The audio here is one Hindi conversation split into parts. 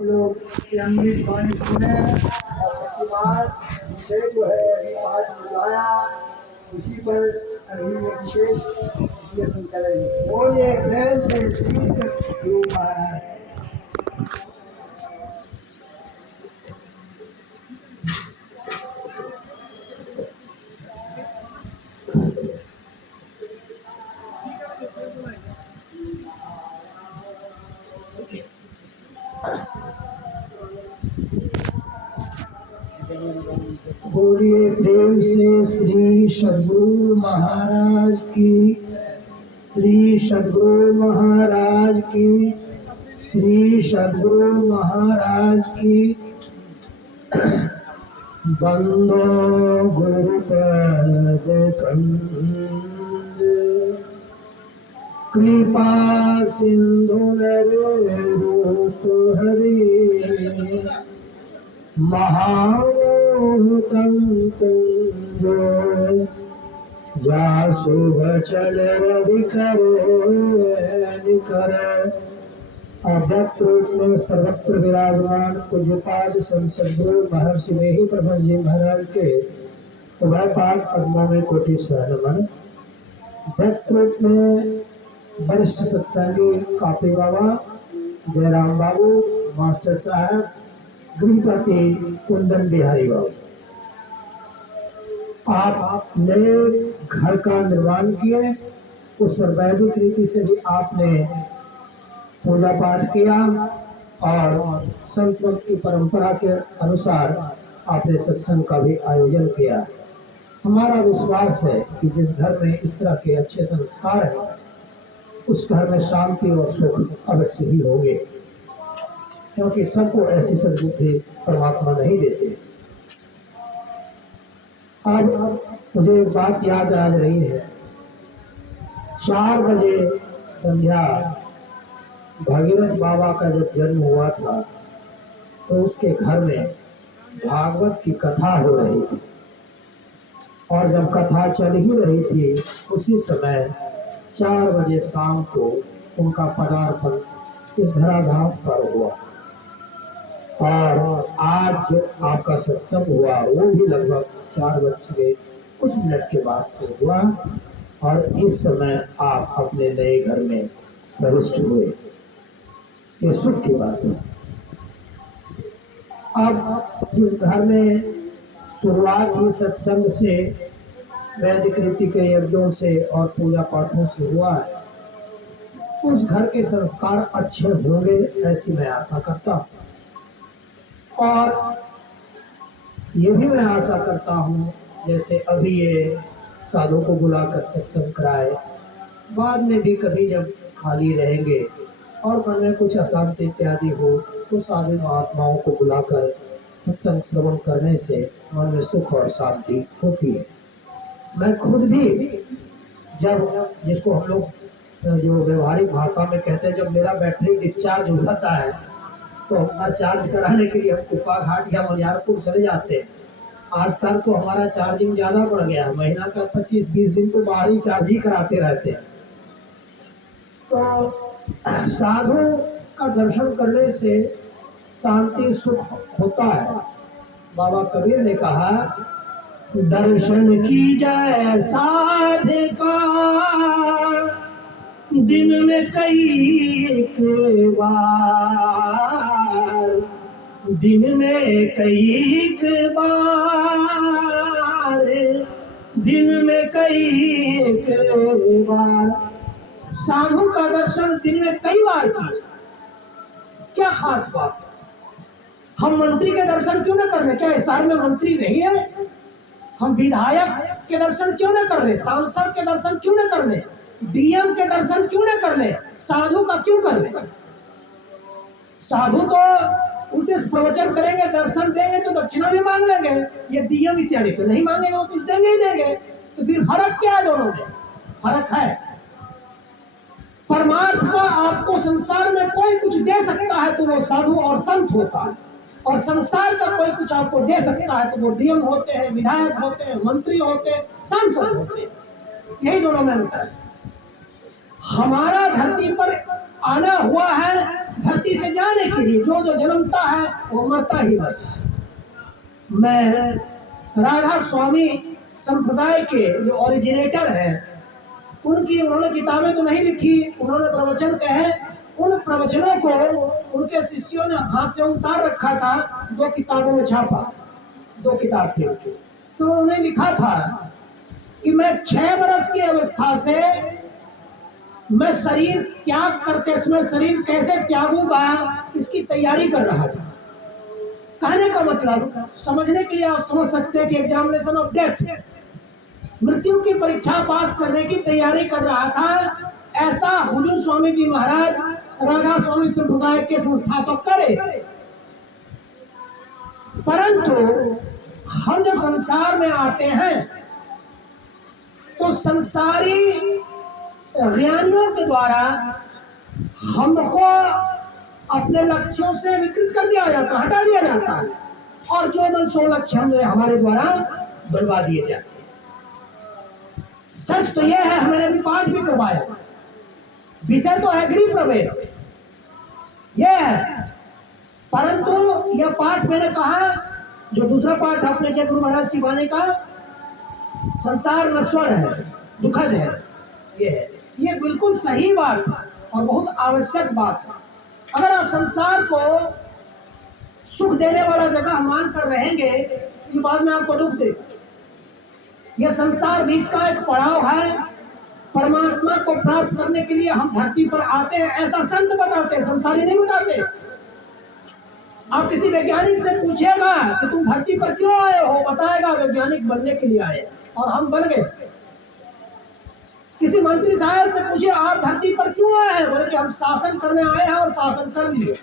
लोग की अमृत वाणी सुने और उसके बाद मुझे जो है अभी पाठ बुलाया उसी पर अभी एक विशेष विश्लेषण करेंगे। बोलिए प्रेम से श्री सद्गुरु महाराज। बोलिए प्रेम से श्री सद्गुरु महाराज की, श्री सद्गुरु महाराज की, श्री सद्गुरु महाराज की। बंदो गुरुपद कंद कृपा सिंधु रूप हरि महामोहतं तुंजो जासु वचन रवि कर। अव्यक्त रूप में सर्वत्र विराजमान पूज्यपाद संत सद्गुरु महर्षि में ही प्रभु जी महाराज के उभय पाद पद्मों में कोटि नमन। व्यक्त रूप में वरिष्ठ सत्संगी काफी बाबा, जयराम बाबू, मास्टर साहब, गृहपति कुंदन बिहारी बाबू, आप नए घर का निर्माण किए, उस पर वैदिक रीति से भी आपने पूजा पाठ किया और संत की परंपरा के अनुसार आपने सत्संग का भी आयोजन किया। हमारा विश्वास है कि जिस घर में इस तरह के अच्छे संस्कार हैं उस घर में शांति और सुख अवश्य ही होंगे, क्योंकि सबको ऐसी सद्बुद्धि परमात्मा नहीं देते। अब मुझे एक बात याद आ रही है। 4 बजे संध्या भागीरथ बाबा का जब जन्म हुआ था तो उसके घर में भागवत की कथा हो रही थी, और जब कथा चल ही रही थी उसी समय 4 बजे शाम को उनका पदार्पण इस धराधाम पर हुआ। और आज जो आपका सत्संग हुआ वो भी लगभग 4 बज के कुछ मिनट के बाद से हुआ, और इस समय आप अपने नए घर में प्रविष्ट हुए। ये सुख की बात है। अब जिस घर में शुरुआत ही सत्संग से, वैदिक रीति के यज्ञों से और पूजा पाठों से हुआ है, उस घर के संस्कार अच्छे होंगे ऐसी मैं आशा करता हूँ। और ये भी मैं आशा करता हूँ जैसे अभी ये साधु को बुलाकर सत्संग कराए, बाद में भी कभी जब खाली रहेंगे और मन में कुछ अशांति इत्यादि हो तो साधु महात्माओं को बुलाकर सत्संग श्रवण करने से मन में सुख और शांति होती है। मैं खुद भी जब, जिसको हम लोग जो व्यवहारिक भाषा में कहते हैं, जब मेरा बैटरी डिस्चार्ज हो जाता है तो अपना चार्ज कराने के लिए हम कुप्पा घाट या मनियारपुर चले जाते हैं। आजकल तो हमारा चार्जिंग ज्यादा बढ़ गया है, महीना का 25-20 दिन तो बाहर ही चार्ज ही कराते रहते हैं। तो साधु का दर्शन करने से शांति सुख होता है। बाबा कबीर ने कहा, दर्शन की जाए साधका दिन में कई बार, दिन में कई बार, दिन में कई बार। साधु का दर्शन दिन में कई बार किया, क्या खास बात? हम मंत्री के दर्शन क्यों न कर रहे? क्या शहर में मंत्री नहीं है? हम विधायक के दर्शन क्यों न कर रहे? सांसद के दर्शन क्यों न कर रहे? डीएम के दर्शन क्यों न कर रहे? साधु का क्यों कर रहे? साधु तो उल्टे प्रवचन करेंगे, दर्शन देंगे तो दक्षिणा भी मांग लेंगे, ये डीएम इत्यादि तो नहीं मांगेंगे, वो कुछ देंगे ही देंगे। तो फिर फर्क क्या है दोनों में? फर्क है परमार्थ का। आपको संसार में कोई कुछ दे सकता है तो वो साधु और संत होता है, और संसार का कोई कुछ आपको दे सकता है तो वो डीएम होते हैं, विधायक होते हैं, मंत्री होते हैं, सांसद होते हैं। यही दोनों में अंतर है। हमारा धरती पर आना हुआ है धरती से जाने के लिए। जो जो जन्मता है वो मरता ही मरता है। मैं राधा स्वामी संप्रदाय के जो ओरिजिनेटर हैं, उनकी उन्होंने किताबें तो नहीं लिखी, उन्होंने प्रवचन कहे। उन प्रवचनों को उनके शिष्यों ने हाथ से उतार रखा था, 2 किताबों में छापा। 2 किताब थी उनकी। तो उन्होंने लिखा था कि मैं 6 वर्ष की अवस्था से मैं शरीर त्याग करते समय शरीर कैसे त्यागूंगा इसकी तैयारी कर रहा था। कहने का मतलब समझने के लिए आप समझ सकते हैं कि एग्जामिनेशन ऑफ डेथ, मृत्यु की परीक्षा पास करने की तैयारी कर रहा था। ऐसा हुजूर स्वामी जी महाराज राधा स्वामी संप्रदाय के संस्थापक करे। परंतु हम जब संसार में आते हैं तो संसारी ज्ञानियों के द्वारा हमको अपने लक्ष्यों से विकृत कर दिया जाता है, हटा दिया जाता है, और जो मन सो लक्ष्य हमारे द्वारा बनवा दिए जाते हैं। सच तो यह है, मैंने अभी पाठ भी करवाया, विषय तो है गृह प्रवेश यह है, परंतु यह पाठ मैंने कहा जो दूसरा पाठ आपने जय गुरु महाराज की वाणी का, संसार नश्वर है, दुखद है, ये बिल्कुल सही बात है और बहुत आवश्यक बात है। अगर आप संसार को सुख देने वाला जगह मानकर रहेंगे, ये बाद में आपको दुख दे। यह संसार बीच का एक पड़ाव है। परमात्मा को प्राप्त करने के लिए हम धरती पर आते हैं, ऐसा संत बताते हैं, संसारी नहीं बताते। आप किसी वैज्ञानिक से पूछिएगा कि तुम धरती पर क्यों आए हो, बताएगा वैज्ञानिक बनने के लिए आए, और हम बन गए। किसी मंत्री साहब से पूछिए आप धरती पर क्यों आए हैं, बोले कि हम शासन करने आए हैं और शासन कर लिए।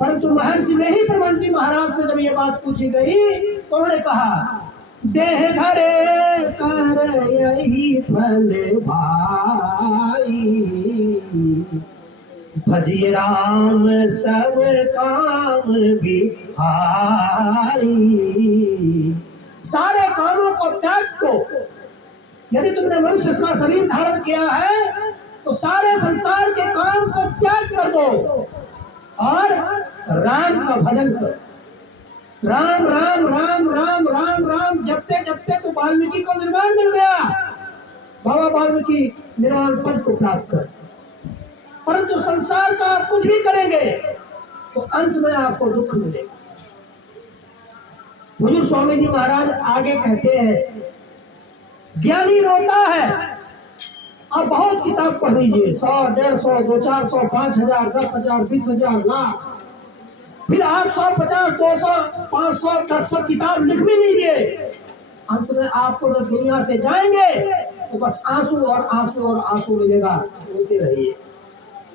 परंतु महर्षि में ही परमहंस महाराज से जब ये बात पूछी गई तो उन्होंने कहा, देह धरे कर यही फल भाई, भजिए राम सब काम बिहारी। सारे कामों को त्याग को, यदि तुमने मनुष्य का शरीर धारण किया है तो सारे संसार के काम को त्याग कर दो और राम का भजन करो। राम राम राम राम राम राम जपते जपते तो वाल्मीकि को निर्वाण मिल गया। बाबा वाल्मीकि निर्वाण पद को प्राप्त कर। परंतु संसार का आप कुछ भी करेंगे तो अंत में आपको दुख मिलेगा। हुजूर स्वामी जी महाराज आगे कहते हैं, ज्ञानी रोता है। आप बहुत किताब पढ़ लीजिए, 100, 150, 200, 400, 5000, 10,000, 20,000, लाख, फिर आप 150, 200, 500, 1000 किताब लिख भी लीजिए। अंत में आपको जब दुनिया से जाएंगे तो बस आंसू और आंसू और आंसू मिलेगा, रोते रहिए।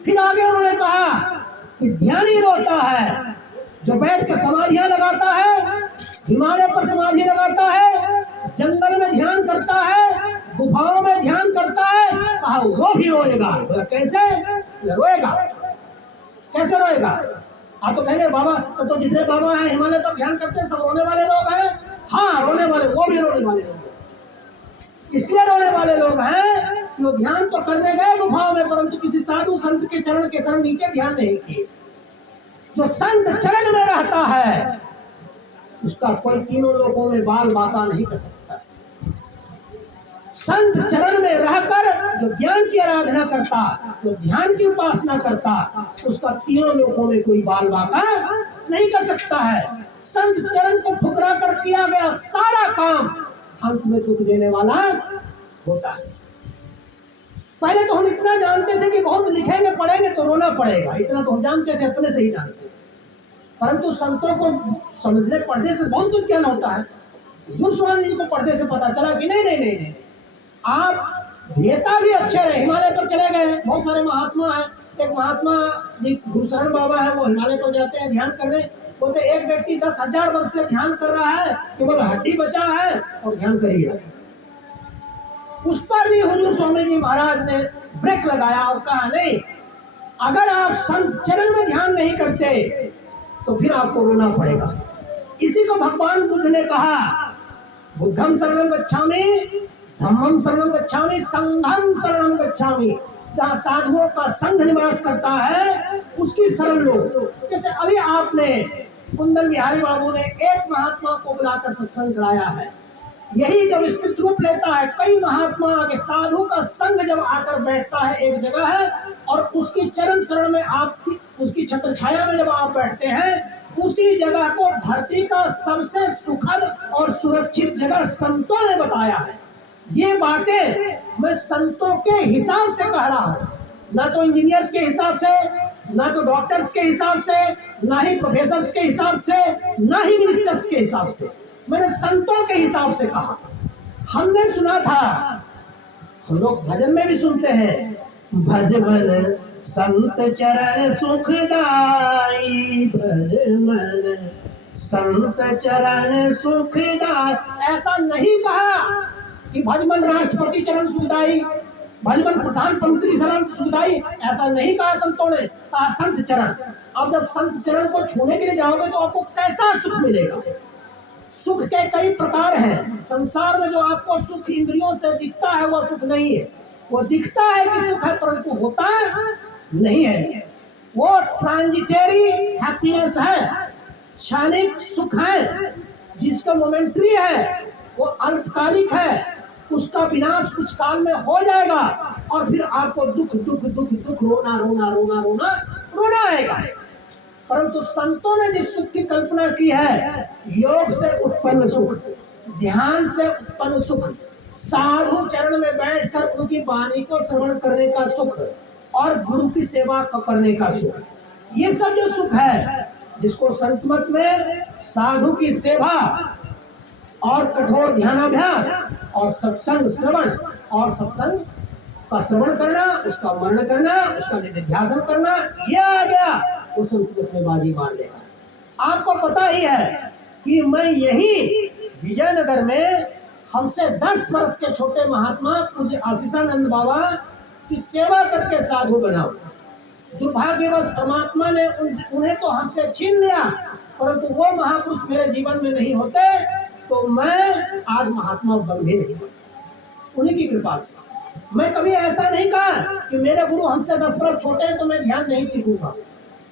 फिर आगे उन्होंने कहा कि ध्यानी रोता है, जो बैठ के समाधियां लगाता है, हिमालय पर समाधि लगाता है, जंगल में ध्यान करता है, गुफाओं में ध्यान करता है, कहा वो भी रोएगा। कैसे रोएगा, कैसे रोएगा? आप तो कहेंगे बाबा तो जितने बाबा हैं हिमालय पर ध्यान करते हैं सब रोने वाले लोग हैं। हाँ, रोने वाले, वो भी रोने वाले लोग। इसलिए रोने वाले लोग हैं कि वो ध्यान तो करने गए गुफाओं में, परंतु किसी साधु संत के चरण के शरण नीचे ध्यान नहीं किए। जो संत चरण में रहता है उसका कोई तीनों लोगों में बाल बाका नहीं कर सकता। संत चरण में रहकर जो ज्ञान की आराधना करता, जो ध्यान की उपासना करता, उसका तीनों लोगों में कोई बाल बाका नहीं कर सकता है। संत चरण को ठुकरा कर किया गया सारा काम अंत में दुख देने वाला होता है। पहले तो हम इतना जानते थे कि बहुत लिखेंगे पढ़ेंगे तो रोना पड़ेगा, इतना तो हम जानते थे, अपने से ही जानते थे। परंतु संतों को समझने पढ़ने से बहुत कुछ ज्ञान होता है। हुजूर स्वामी जी को पढ़ने से पता चला कि नहीं नहीं नहीं नहीं, आप ध्येता भी अच्छे रहे। हिमालय पर चले गए, बहुत सारे महात्मा हैं। एक महात्मा जी गुरुशरण बाबा है, वो हिमालय पर जाते हैं ध्यान करने। बोलते एक व्यक्ति 10,000 वर्ष से ध्यान कर रहा है, केवल हड्डी बचा है और ध्यान करिए। उस पर भी हुजूर स्वामी जी महाराज ने ब्रेक लगाया और कहा नहीं, अगर आप संत चरण में ध्यान नहीं करते तो फिर आपको रोना पड़ेगा। इसी को भगवान बुद्ध ने कहा, बुद्धम शरणं गच्छामि, धम्मम शरणं गच्छामि, संघम शरणं गच्छामि। जहाँ साधुओं का संघ निवास करता है, उसकी शरण लो। जैसे अभी आपने कुंदन बिहारी बाबू ने एक महात्मा को बुलाकर सत्संग कराया है, यही जब विस्तृत रूप लेता है, कई महात्मा के साधु का संग जब आकर बैठता है एक जगह है, और उसकी चरण शरण में आपकी उसकी छत्र छाया में जब आप बैठते हैं, उसी जगह को धरती का सबसे सुखद और सुरक्षित जगह संतों ने बताया है। ये बातें मैं संतों के हिसाब से कह रहा हूँ, ना तो इंजीनियर्स के हिसाब से, ना तो डॉक्टर्स के हिसाब से, ना ही प्रोफेसर्स के हिसाब से, ना ही मिनिस्टर्स के हिसाब से, मैंने संतों के हिसाब से कहा। हमने सुना था, हम लोग भजन में भी सुनते हैं, भजमन संत चरण सुखदाई, भजमन संत चरण सुखदाई। ऐसा नहीं कहा कि भजमन राष्ट्रपति चरण सुखदाई, भजमन प्रधानमंत्री चरण सुखदाई, ऐसा नहीं कहा संतों ने, कहा संत चरण। अब जब संत चरण को छूने के लिए जाओगे तो आपको कैसा सुख मिलेगा? सुख के कई प्रकार हैं। संसार में जो आपको सुख इंद्रियों से दिखता है वो सुख नहीं है। वो दिखता है कि सुख है, परंतु होता नहीं है। वो ट्रांजिटरी हैप्पीनेस है, क्षणिक सुख है, जिसका मोमेंट्री है, वो अल्पकालिक है, उसका विनाश कुछ काल में हो जाएगा और फिर आपको दुख दुख दुख दुख, रोना रोना रोना रोना रोना आएगा। परंतु संतों ने जिस सुख की कल्पना की है, योग से उत्पन्न सुख, ध्यान से उत्पन्न सुख, साधु चरण में बैठकर उनकी वाणी को श्रवण करने का सुख और गुरु की सेवा करने का सुख, ये सब जो सुख है, जिसको संत मत में साधु की सेवा और कठोर ध्यानाभ्यास और सत्संग श्रवण और सत्संग का श्रवण करना, उसका मनन करना, उसका निधिध्यासन करना, यह आ गया तो संत में बाजी मार लेगा। आपको पता ही है कि मैं यही विजयनगर में हमसे 10 वर्ष के छोटे महात्मा पूज्य आशीषानंद बाबा की सेवा करके साधु बना। दुर्भाग्यवश परमात्मा ने उन्हें तो हमसे छीन लिया, परंतु वो महापुरुष मेरे जीवन में नहीं होते तो मैं आज महात्मा बन भी नहीं, उन्हीं की कृपा से। मैं कभी ऐसा नहीं कहा कि मेरे गुरु हमसे 10 वर्ष छोटे हैं तो मैं ध्यान नहीं सीखूंगा।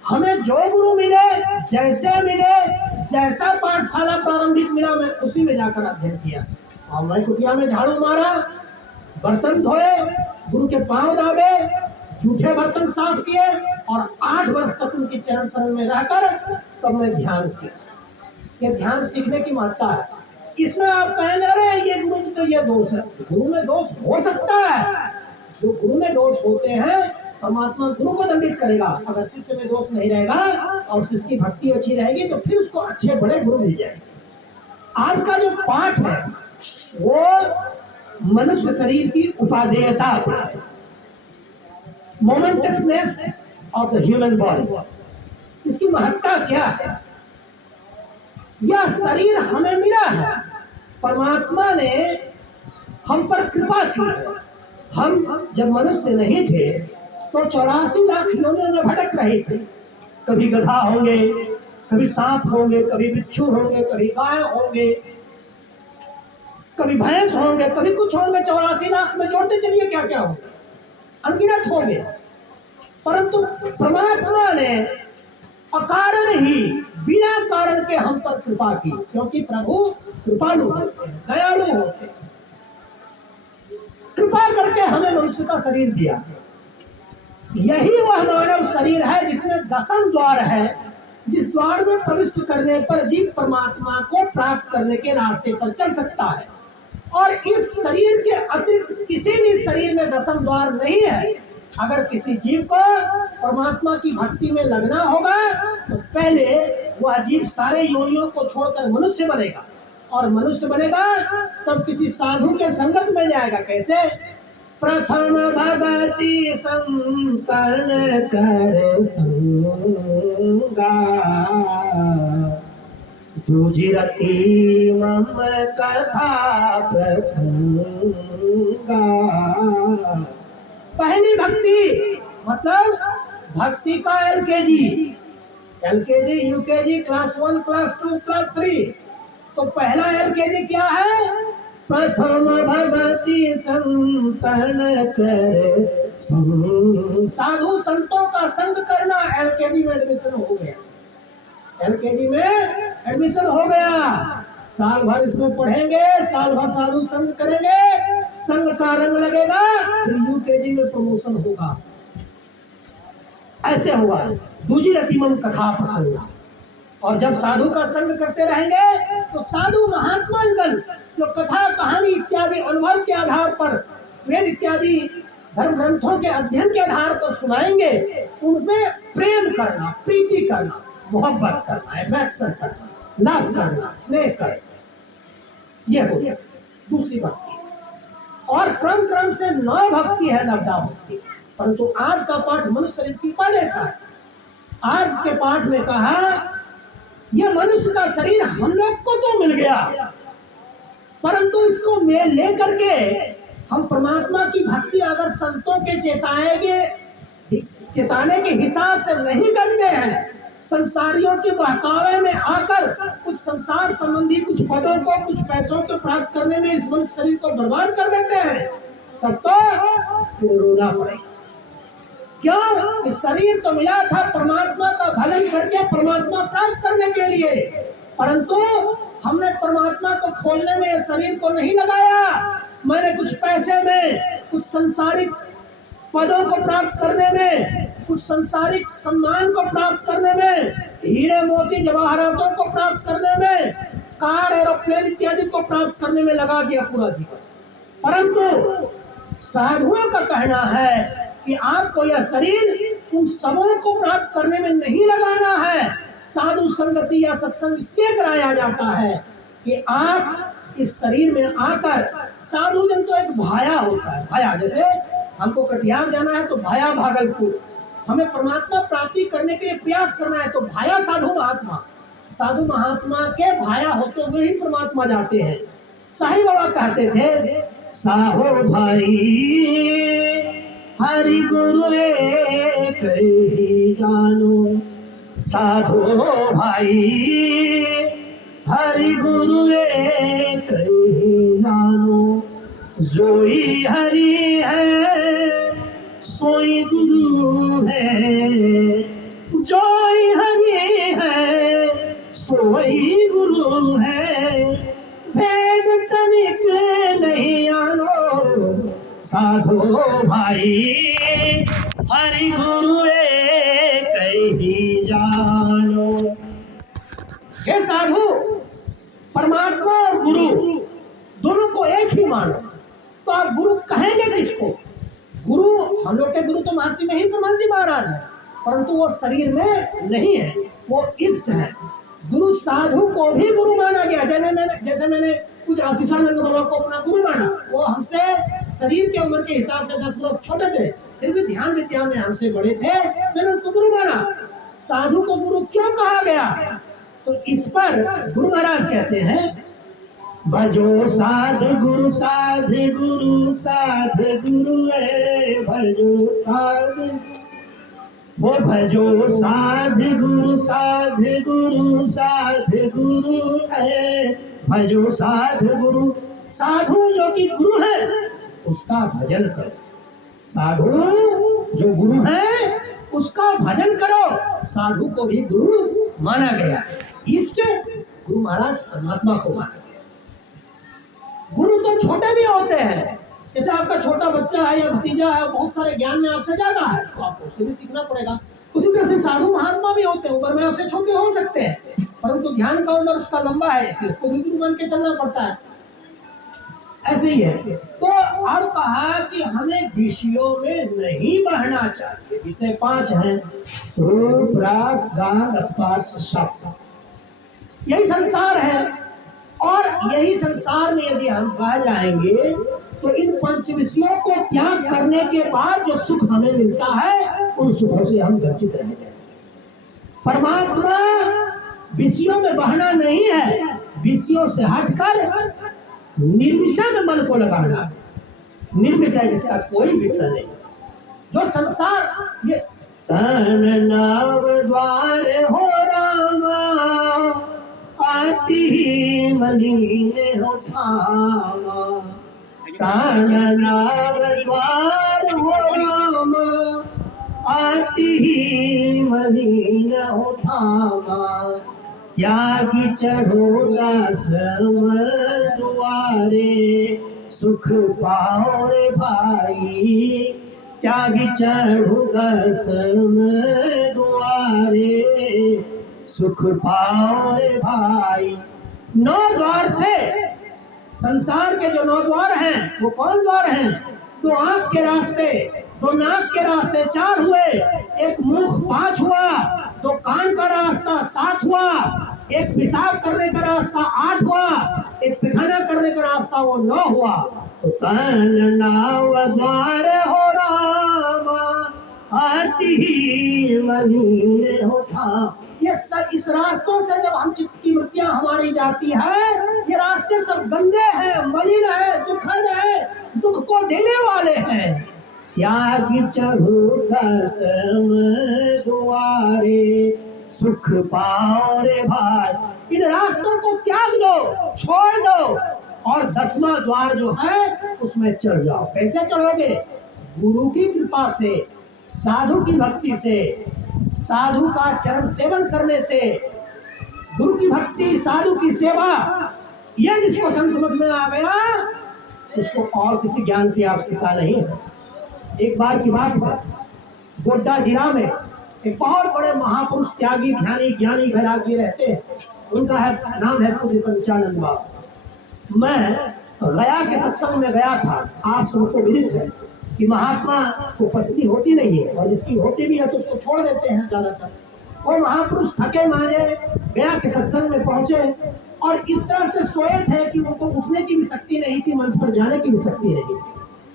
हमें जो गुरु मिले, जैसे मिले, जैसा पाठशाला प्रारंभिक मिला, मैं उसी में जाकर अध्ययन किया। और मैं कुटिया में झाड़ू मारा, बर्तन धोए, गुरु के पांव दाबे, जूठे बर्तन साफ किए और 8 वर्ष तक उनके चरण शरण में रहकर तब मैं ध्यान सीखा। ये ध्यान सीखने की महत्ता है। इसमें आप कहेंगे अरे ये गुरु तो ये दोष है। गुरु में दोष हो सकता है, जो गुरु में दोष होते हैं परमात्मा गुरु को दंडित करेगा। अगर शिष्य में दोष नहीं रहेगा और शिष्य की भक्ति अच्छी रहेगी तो फिर उसको अच्छे बड़े गुरु मिल जाएंगे। आज का जो पाठ है वो मनुष्य शरीर की उपादेयता, मोमेंटसनेस ऑफ द ह्यूमन बॉडी, इसकी महत्ता क्या है। यह शरीर हमें मिला है, परमात्मा ने हम पर कृपा की है। हम जब मनुष्य नहीं थे तो 84 लाख योनियों में भटक रहे थे। कभी गधा होंगे, कभी सांप होंगे, कभी बिच्छू होंगे, कभी गाय होंगे, कभी भैंस होंगे, कभी कुछ होंगे। 84 लाख में जोड़ते चलिए क्या क्या होंगे, अनगिनत होंगे। परंतु परमात्मा ने अकारण ही, बिना कारण के हम पर कृपा की, क्योंकि प्रभु कृपालु होते हैं, दयालु होते हैं। कृपा करके हमें मनुष्य का शरीर दिया। यही वह मानव शरीर है जिसमें 10 द्वार है, जिस द्वार में प्रविष्ट करने पर जीव परमात्मा को प्राप्त करने के रास्ते पर चल सकता है। और इस शरीर के अतिरिक्त किसी भी शरीर में 10 द्वार नहीं है। अगर किसी जीव को परमात्मा की भक्ति में लगना होगा तो पहले वह जीव सारे योनियों को छोड़कर मनुष्य बनेगा, और मनुष्य बनेगा तब किसी साधु के संगत में जाएगा। कैसे? प्रथम भगति संकर्ण कर संगा, दूजी रति मम कथा प्रसंगा। पहली भक्ति मतलब भक्ति का LKG, UKG, class 1, class 2, class 3। तो पहला एलकेजी क्या है? प्रथम भगति संतन कर साधु संतों का संग करना। एलकेजी में एडमिशन हो गया, एलकेजी में एडमिशन हो गया, साल भर इसमें पढ़ेंगे, साल भर साधु संग करेंगे, संग का रंग लगेगा, फिर यूकेजी में प्रमोशन होगा। ऐसे हुआ दूजी रतिमन कथा प्रसंग। और जब साधु का संग करते रहेंगे तो साधु महात्मा गण जो कथा कहानी इत्यादि अनुभव के आधार पर, वेद इत्यादि धर्म ग्रंथों के अध्ययन के आधार पर सुनाएंगे, उनमें प्रेम करना, प्रीति करना, मोहब्बत करना, अफेक्शन करना, लव करना, स्नेह करना, ये हो गया दूसरी भक्ति। और क्रम क्रम से 9 भक्ति है, नवदा भक्ति। परंतु आज का पाठ मनुष्य शरीर की पा देता है। आज के पाठ में कहा ये मनुष्य का शरीर हम लोग को तो मिल गया, परंतु इसको में ले करके हम परमात्मा की भक्ति अगर संतों के चेताने के हिसाब से नहीं करते हैं, संसारियों के बहकावे में आकर कुछ संसार संबंधी कुछ पदों को, कुछ पैसों को प्राप्त करने में इस मनुष्य शरीर को बर्बाद कर देते हैं, तब तो रोना पड़ेगा। क्यों? कि शरीर तो मिला था परमात्मा का भजन करके परमात्मा प्राप्त करने के लिए, परंतु हमने परमात्मा को खोजने में शरीर को नहीं लगाया। मैंने कुछ पैसे में, कुछ संसारिक पदों को प्राप्त करने में, कुछ संसारिक सम्मान को प्राप्त करने में, हीरे मोती जवाहरातों को प्राप्त करने में, कार एरोप्लेन इत्यादि को प्राप्त करने में लगा दिया पूरा जीवन। परंतु साधुओं का कहना है कि आपको यह शरीर उन सबों को प्राप्त करने में नहीं लगाना है। साधु संगति या सत्संग इसलिए कराया जाता है कि आप इस शरीर में आकर, साधु जन तो एक भाया होता है, भाया, जैसे हमको कटिहार जाना है तो भाया भागलपुर, हमें परमात्मा प्राप्ति करने के लिए प्रयास करना है तो भाया साधु महात्मा। साधु महात्मा के भाया होते हुए ही परमात्मा जाते हैं। साईं बाबा कहते थे, साहो भाई हरि गुरु एक ही जानो, साधो भाई हरि गुरु एक ही जानो, जोई हरि है सोई गुरु है, जोई हरि है सोई गुरु है, भेद तनिक नहीं आनो, साधो भाई हरि गुरु एक ही जानो। हे साधु, परमात्मा और गुरु दोनों को एक ही मानो। तो आप गुरु कहेंगे किसको? गुरु, हम लोग के गुरु तो महर्षि में ही ब्रह्मा जी महाराज है, परंतु वो शरीर में नहीं है, वो इष्ट है। गुरु साधु को भी गुरु माना गया। जैसे मैंने कुछ आशीषानंद बाबा को अपना गुरु माना, वो हमसे शरीर के उम्र के हिसाब से 10 वर्ष छोटे थे, फिर भी ध्यान विद्या में हमसे बड़े थे, मैंने उनको गुरु माना। साधु को गुरु क्यों कहा गया? तो इस पर गुरु महाराज कहते हैं, भजो साध गुरु साध गुरु साध गुरु है, भजो साध, वो भजो साध गुरु साध गुरु साध गुरु है, भजो साध गुरु। साधु जो कि गुरु है उसका भजन करो, साधु जो गुरु है उसका भजन करो। साधु को भी गुरु माना गया, इष्ट गुरु महाराज परमात्मा को माना गया। गुरु तो छोटे भी होते हैं, जैसे आपका छोटा बच्चा है या भतीजा है, बहुत सारे ज्ञान में आपसे ज्यादा है, तो आपको उससे भी सीखना पड़ेगा। उसी तरह से साधु महात्मा भी होते हैं, उम्र में आपसे छोटे हो सकते हैं, परंतु ध्यान का उम्र उसका लंबा है, इसलिए उसको भी गुरु मान के चलना पड़ता है। ऐसे ही है। तो अब कहा कि हमें विषयों में नहीं बहना चाहिए। विषय 5 हैं, रूप रस गंध स्पर्श शब्द, यही संसार है। और यही संसार में यदि हम बह जाएंगे तो इन 5 विषयों को त्याग करने के बाद जो सुख हमें मिलता है, उन सुखों से हम वंचित रह जाएंगे। परमात्मा विषयों में बहना नहीं है, विषयों से हटकर निर्विषय में मन को लगाना। निर्विषय जिसका कोई विषय नहीं, जो संसार ये तन नाव द्वार हो रामा, आती ही मलिन हो ठामा, काननाव द्वार हो राम, आती ही मनी न हो थामा, त्यागी चढ़ोगा सम दुआरे, सुख पाओ रे भाई, त्यागी चढ़ोगा सम दुआरे, सुख पाओ रे भाई। 9 द्वार से, संसार के जो 9 द्वार हैं वो कौन द्वार हैं? 2 आंख के रास्ते, 2 नाक के रास्ते 4 हुए, 1 मुख 5 हुआ, 2 कान का रास्ता 7 हुआ, 1 पेशाब करने का रास्ता 8 हुआ, 1 पैखाना करने का रास्ता वो 9 हुआ। तो काननाव द्वार हो रामा, आती ही महीने होता। ये सब इस रास्तों से जब हम चित्त की वृत्तियां हमारी जाती है, ये रास्ते सब गंदे हैं, मलिन है, दुखद है, दुख को देने वाले हैं। त्यागी चढ़ोगा सम दुआरे, सुख पाओ रे भाई। इन रास्तों को त्याग दो, छोड़ दो, और 10वां द्वार जो है उसमें चढ़ जाओ। कैसे चढ़ोगे? गुरु की कृपा से, साधु की भक्ति से, साधु का चरण सेवन करने से। गुरु की भक्ति, साधु की सेवा, यह जिसको संत मत में आ गया उसको और किसी ज्ञान की आवश्यकता नहीं है। एक बार की बात है, गोड्डा जिला में एक बहुत बड़े महापुरुष, त्यागी, ध्यानी, ज्ञानी, वैरागी रहते हैं। उनका है नाम है पूज्य पंचानंद बाबा। मैं गया के सत्संग में गया था। आप सबको विदित है कि महात्मा को पत्नी होती नहीं है, और जिसकी होती भी है तो उसको छोड़ देते हैं ज्यादातर। वो महापुरुष थके मारे गया के सत्संग में पहुंचे, और इस तरह से सोए थे कि उनको उठने की भी शक्ति नहीं थी, मंच पर जाने की भी शक्ति नहीं थी।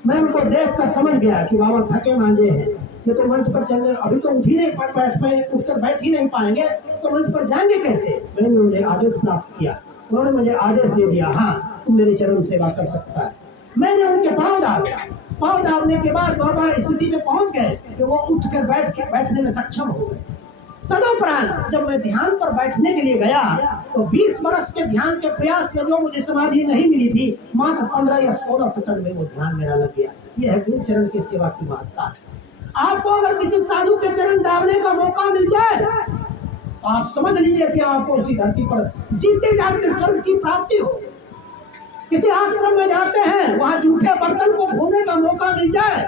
मैं उनको देखकर समझ गया कि बाबा थके मांझे हैं, ये तो मंच पर चलने, अभी तो उठ ही नहीं बैठ पाए, उठकर बैठ ही नहीं पाएंगे, तो मंच पर जाएंगे कैसे? मैंने उन्हें आदेश प्राप्त किया, उन्होंने मुझे आदेश दे दिया, हाँ तुम मेरी चरण सेवा कर सकता है। मैंने उनके पाँव डाला। पाँव डालने के बाद बाबा स्थिति में पहुंच गए कि वो उठकर बैठने में सक्षम हो गए। तदुपरांत जब मैं ध्यान पर बैठने के लिए गया तो 20 वर्ष के ध्यान के प्रयास में जो मुझे समाधि नहीं मिली थी, मात्र 15 या 16 सेकंड में वो ध्यान मेरा लग गया। यह है गुरु चरण की सेवा की महत्ता। आपको अगर किसी साधु के चरण दाबने का मौका मिल जाए तो आप समझ लीजिए कि आपको उसी धरती पर जीते जागते स्वर्ग की प्राप्ति हो। किसी आश्रम में जाते हैं, वहां जूठे बर्तन को धोने का मौका मिल जाए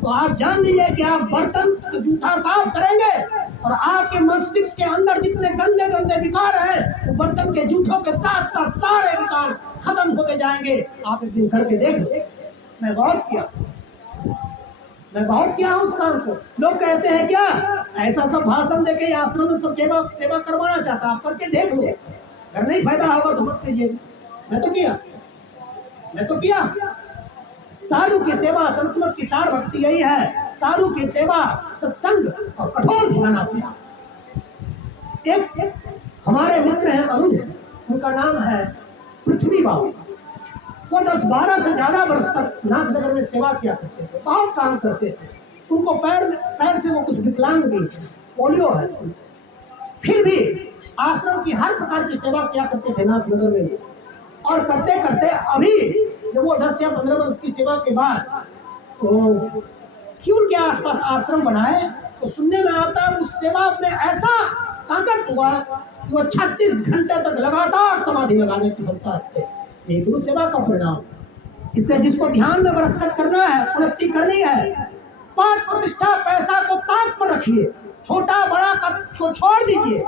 तो आप जान लीजिए कि आप बर्तन तो जूठा साफ करेंगे, और आपके मस्तिष्क के अंदर जितने गंदे गंदे विकार हैं वो बर्तन के जूठों के साथ साथ सारे विकार खत्म होते जाएंगे। आप एक दिन करके देख लो। मैं बहुत किया उस काम को। लोग कहते हैं क्या ऐसा सब भाषण देके आश्रम में सब सेवा करवाना चाहता, आप करके देख लो, अगर नहीं फायदा होगा तो मत कीजिए। मैं तो किया। साधु की सेवा, संतमत की सार भक्ति यही है। साधु की सेवा, सत्संग और कठोर ज्ञानाभ्यास। एक हमारे मित्र हैं अनुज, उनका नाम है पृथ्वी बाबू। वो 10-12 से ज्यादा वर्ष तक नाथनगर में सेवा किया करते थे, बहुत काम करते थे। उनको पैर से वो कुछ विकलांग भी थे, पोलियो है, फिर भी आश्रम की हर प्रकार की सेवा किया करते थे नाथनगर में। और करते करते अभी जब वो 10 या 15 वर्ष की सेवा के बाद तो क्यों के आसपास आश्रम बनाए, तो सुनने में आता है उस सेवा में ऐसा ताकत हुआ कि वो 36 घंटे तक लगातार समाधि लगाने की क्षमता रखते। ये गुरु सेवा का परिणाम। इसलिए जिसको ध्यान में बरकत करना है, उन्नति करनी है, पद प्रतिष्ठा पैसा को ताक पर रखिए, छोटा बड़ा का छोड़ दीजिए।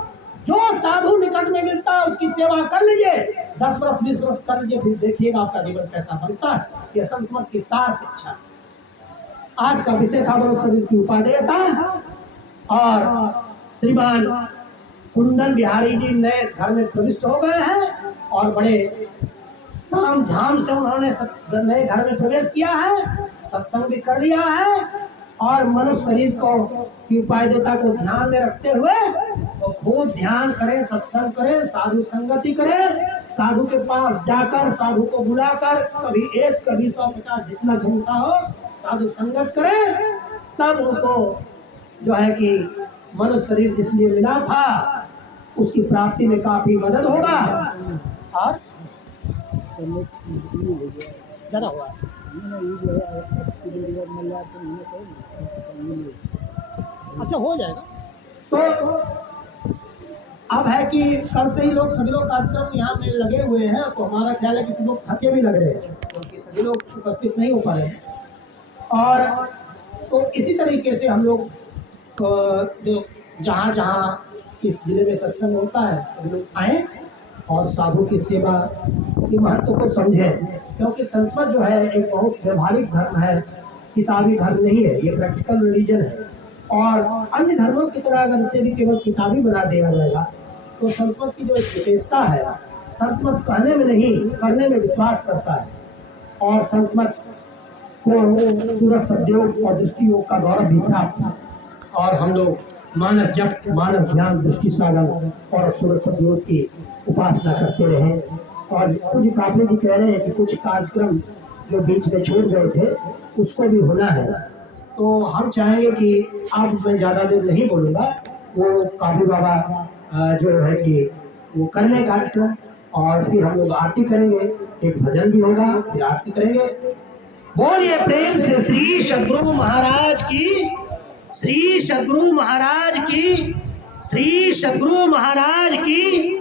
जो साधु निकट में मिलता है उसकी सेवा कर लीजिए, 10 वर्ष 20 वर्ष कर लीजिए, फिर देखिएगा आपका जीवन कैसा बनता है। यह संत मत की सार शिक्षा। आज का विषय था बड़ो शरीर की उपादेयता, और श्रीमान कुंदन बिहारी जी नए घर में प्रविष्ट हो गए हैं, और बड़े ताम झाम से उन्होंने नए घर में प्रवेश किया है, सत्संग भी कर लिया है, और मनुष्य शरीर को की उपादेयता को ध्यान में रखते हुए तो खूब ध्यान करें, सत्संग करें, साधु संगति करें, साधु के पास जाकर साधु को बुलाकर कभी 1 कभी 150 जितना क्षमता हो साधु संगत करें। तब उनको जो है कि मनुष्य शरीर जिसलिए मिला था उसकी प्राप्ति में काफी मदद होगा। और ज़्यादा हुआ अच्छा हो जाएगा। तो अब है कि कल से ही लोग सभी लोग कार्यक्रम यहाँ में लगे हुए हैं, तो हमारा ख्याल है कि सब लोग थके भी लग रहे हैं क्योंकि सभी लोग उपस्थित नहीं हो पा रहे हैं। और तो इसी तरीके से हम लोग जो जहाँ जहाँ इस जिले में सत्संग होता है सभी लोग आएँ और साधु की सेवा के महत्व को समझें, क्योंकि संस्कृत जो है एक बहुत व्यवहारिक धर्म है, किताबी धर्म नहीं है, ये प्रैक्टिकल रिलीजन है। और अन्य धर्मों की तरह अगर इसे भी केवल किताबी बना दिया जाएगा तो संस्कृत की जो एक विशेषता है, संस्कृत कहने में नहीं करने में विश्वास करता है। और संस्कृत को सूरत सद्योग और दृष्टि योग का गौरव भी प्राप्त। और हम लोग मानस जप, मानस ध्यान, दृष्टि साधन और सूरत सद्योग की उपासना करते रहे। और कुछ काफी जी कह रहे हैं कि कुछ कार्यक्रम जो बीच में छूट गए थे उसको भी होना है, तो हम चाहेंगे कि अब मैं ज़्यादा देर नहीं बोलूँगा, वो काबू बाबा जो है कि वो कर लें कार्यक्रम और फिर हम लोग आरती करेंगे, एक भजन भी होगा, फिर आरती करेंगे। बोलिए प्रेम से श्री सद्गुरु महाराज की, श्री सद्गुरु महाराज की, श्री सद्गुरु महाराज की।